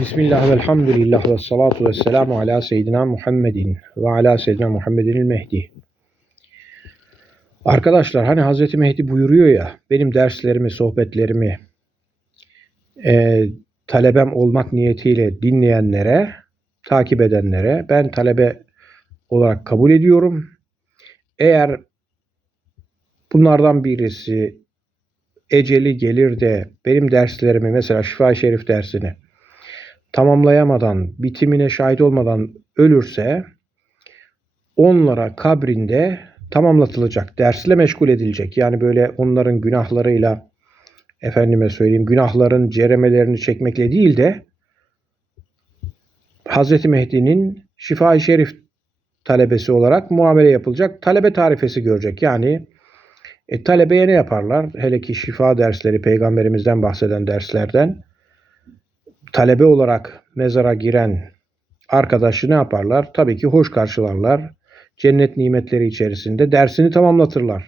Bismillah ve elhamdülillah ve salatu ve selamu ala seyyidina Muhammedin ve ala seyyidina Muhammedin Mehdi. Arkadaşlar hani Hazreti Mehdi buyuruyor ya benim derslerimi, sohbetlerimi e, talebem olmak niyetiyle dinleyenlere, takip edenlere ben talebe olarak kabul ediyorum. Eğer bunlardan birisi eceli gelir de benim derslerimi mesela Şifa Şerif dersini tamamlayamadan, bitimine şahit olmadan ölürse onlara kabrinde tamamlatılacak, dersle meşgul edilecek. Yani böyle onların günahlarıyla efendime söyleyeyim günahların ceremelerini çekmekle değil de Hazreti Mehdi'nin şifa-i şerif talebesi olarak muamele yapılacak. Talebe tarifesi görecek. Yani e, talebeye ne yaparlar? Hele ki şifa dersleri, peygamberimizden bahseden derslerden talebe olarak mezara giren arkadaşı ne yaparlar? Tabii ki hoş karşılarlar. Cennet nimetleri içerisinde dersini tamamlatırlar.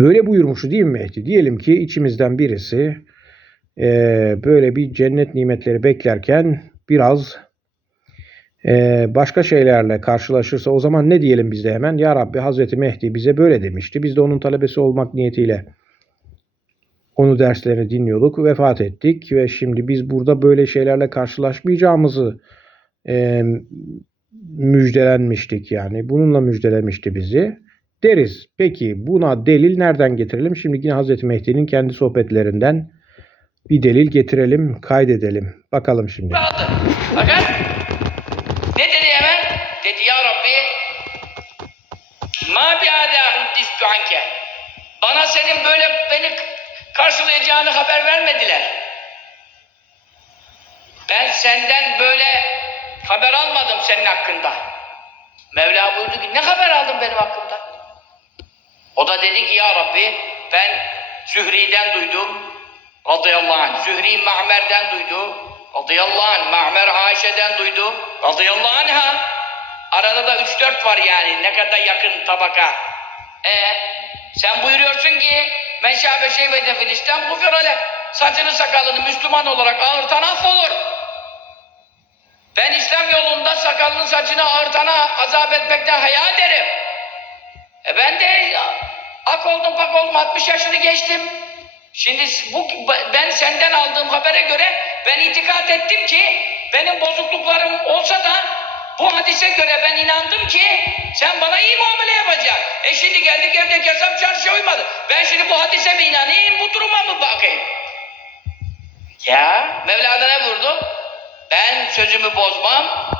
Böyle buyurmuştu değil mi Mehdi? Diyelim ki içimizden birisi e, böyle bir cennet nimetleri beklerken biraz e, başka şeylerle karşılaşırsa o zaman ne diyelim biz de hemen? Ya Rabbi Hazreti Mehdi bize böyle demişti. Biz de onun talebesi olmak niyetiyle onu derslerini dinliyorduk, vefat ettik ve şimdi biz burada böyle şeylerle karşılaşmayacağımızı e, müjdelenmiştik yani. Bununla müjdelemişti bizi deriz. Peki buna delil nereden getirelim? Şimdi yine Hazreti Mehdi'nin kendi sohbetlerinden bir delil getirelim, kaydedelim. Bakalım şimdi. Fakat ne dedi hemen? Dedi ya Rabbi ma bi anke. Bana senin böyle beni karşılayacağını haber vermediler. Ben senden böyle haber almadım senin hakkında. Mevla buyurdu ki ne haber aldın benim hakkımda? O da dedi ki ya Rabbi ben Zühri'den duydum radıyallahu anh. Zühri Ma'mer'den duydu radıyallahu anh. Ma'mer Ayşe'den duydu radıyallahu anh'a. Arada da 3-4 var yani ne kadar yakın tabaka. E sen buyuruyorsun ki men şâbe şeybete fil İslam gufirale. Saçını sakalını Müslüman olarak ağırtan affolur. Ben İslam yolunda sakalını saçını ağırtana azap etmekten haya ederim. E ben de ak oldum pak oldum 60 yaşını geçtim. Şimdi bu ben senden aldığım habere göre ben itikat ettim ki benim bozukluklarım olsa da bu hadise göre ben inandım ki sen bana çarşıya uymadı. Ben şimdi bu hadise mi inanayım bu duruma mı bakayım? Ya Mevla'da ne vurdu? Ben sözümü bozmam.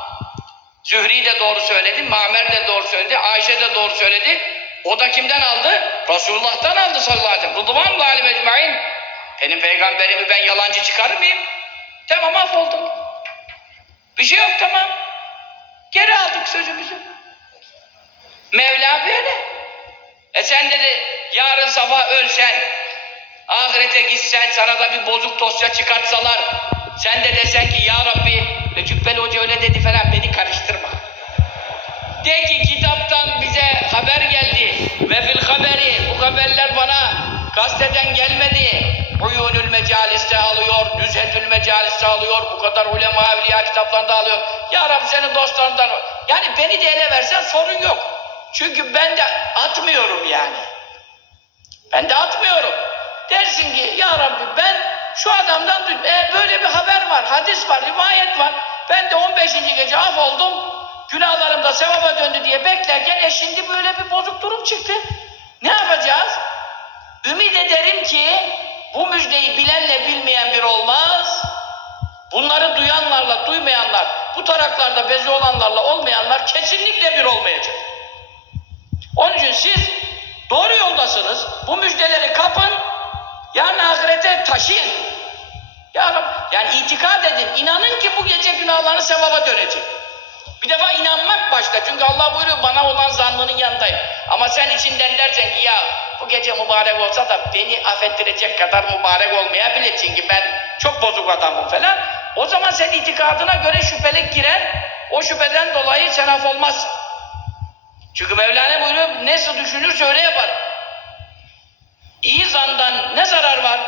Zühri de doğru söyledi, Mamer de doğru söyledi, Ayşe de doğru söyledi. O da kimden aldı? Resulullah'tan aldı sallallahu aleyhi ve sellem. Rıdvanullah alim ecmain. Benim peygamberimi ben yalancı çıkarır mıyım? Tamam affoldum. Bir şey yok tamam. Geri aldık sözümüzü. Mevla böyle. E sen dedi yarın sabah ölsen, ahirete gitsen sana da bir bozuk dosya çıkartsalar, sen de desen ki ya Rabbi, e, Cübbeli Hoca öyle dedi falan beni karıştırma. De ki kitaptan bize haber geldi ve fil haberi bu haberler bana gazeteden gelmedi. Uyunül mecaliste alıyor, Düzhetül mecaliste alıyor, bu kadar ulema evliya kitaplarında alıyor. Ya Rabbi senin dostlarından. Yani beni de ele versen sorun yok. Çünkü ben de atmıyorum yani. Ben de atmıyorum. Dersin ki ya Rabbi ben şu adamdan. E, böyle bir haber var, hadis var, rivayet var. Ben de 15. gece af oldum. Günahlarım da sevaba döndü diye beklerken e şimdi böyle bir bozuk durum çıktı. Ne yapacağız? Ümit ederim ki bu müjdeyi bilenle bilmeyen bir olmaz. Bunları duyanlarla duymayanlar, bu taraklarda bezi olanlarla olmayanlar kesinlikle bir olmayacak. Onun için siz doğru yoldasınız. Bu müjdeleri kapın. Yarın ahirete taşıyın. Ya Rabbi, yani itikad edin. İnanın ki bu gece günahlarını sevaba dönecek. Bir defa inanmak başka. Çünkü Allah buyuruyor bana olan zannının yanındayım. Ama sen içinden dersen ki ya bu gece mübarek olsa da beni affettirecek kadar mübarek olmayabilir. Çünkü ben çok bozuk adamım falan. O zaman sen itikadına göre şüphelik girer. O şüpheden dolayı sen olmazsın. Çünkü Mevlana buyuruyor nasıl düşünürse öyle yapar. İyi zandan ne zarar var?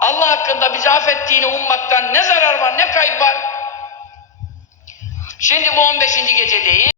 Allah hakkında bizi affettiğini ummaktan ne zarar ayıp var? Şimdi bu 15. gecedeyiz.